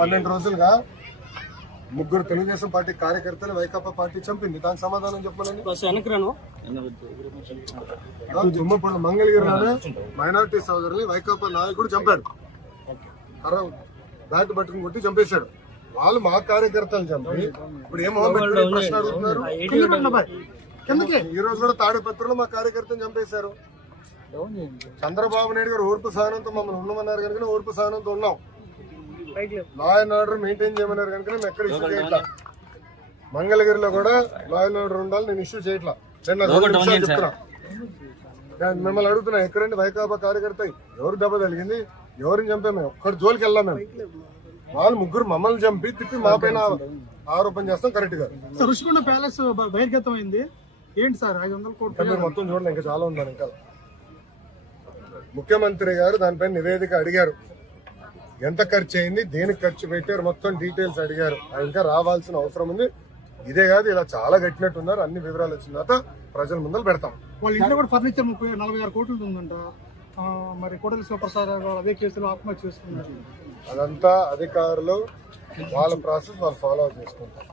12 రోజులుగా ముగ్గురు తెలుగుదేశం పార్టీ కార్యకర్తలు వైకాపా పార్టీ చంపింది. దానికి సమాధానం చెప్పాలని తుమ్మపూడి మంగళగిరిలోనే మైనార్టీ సోదరుల్ని వైకాపా నాయకుడు చంపాడు. బ్యాట్ పట్టుకుని కొట్టి చంపేశాడు. వాళ్ళు మా కార్యకర్తలు చంపి ఇప్పుడు ఏం ప్రశ్న అడుగుతున్నారు. ఈ రోజు కూడా తాడిపత్రిలో మా కార్యకర్తను చంపేశారు. చంద్రబాబు నాయుడు గారు ఓర్పు సహనంతో మమ్మల్ని ఉండమన్నారు కనుక ఓర్పు సహనంతో ఉన్నాం. లా అండ్ ఆర్డర్ మెయింటైన్ చేయమన్నారు కనుక మేము ఎక్కడ ఇష్యూ చేయట్లా. మంగళగిరిలో కూడా లా అండ్ ఆర్డర్ ఉండాలి, నేను ఇష్యూ చేయట్లా. చెప్తున్నా, మిమ్మల్ని అడుగుతున్నా, ఎక్కడండి వైకాపా కార్యకర్త ఎవరు దెబ్బ తగిలింది, ఎవరిని చంపాము, మేము ఒక్కడి జోలికి వెళ్ళాం. మేము వాళ్ళు ముగ్గురు మమ్మల్ని చంపి తిప్పి మా పైన ఆరోపణ చేస్తాం. కరెక్ట్ గా రుషికొండ ప్యాలెస్ బహిర్గతం అయింది ఏంటి సార్? 500 కోట్లు మొత్తం చూడండి, ఇంకా చాలా ఉందని. ఇంకా ముఖ్యమంత్రి గారు దానిపైన నివేదిక అడిగారు. ఎంత ఖర్చు అయింది, దేనికి ఖర్చు పెట్టారు, మొత్తం డీటెయిల్స్ అడిగారు. ఇంకా రావాల్సిన అవసరం ఉంది. ఇదే కాదు, ఇలా చాలా కట్టినట్టున్నారు. అన్ని వివరాలు వచ్చిన తర్వాత ప్రజల ముందర పెడతాం. వాళ్ళ ఇంట్లో కూడా ఫర్నిచర్ 46 కోట్లు ఉందంట. మరి కోటలి శివప్రసాద్ అదే కేసులో ఆత్మహత్య చేసుకున్నారు. అదంతా అధికారులు వాళ్ళ ప్రాసెస్ వాళ్ళు ఫాలో చేసుకుంటారు.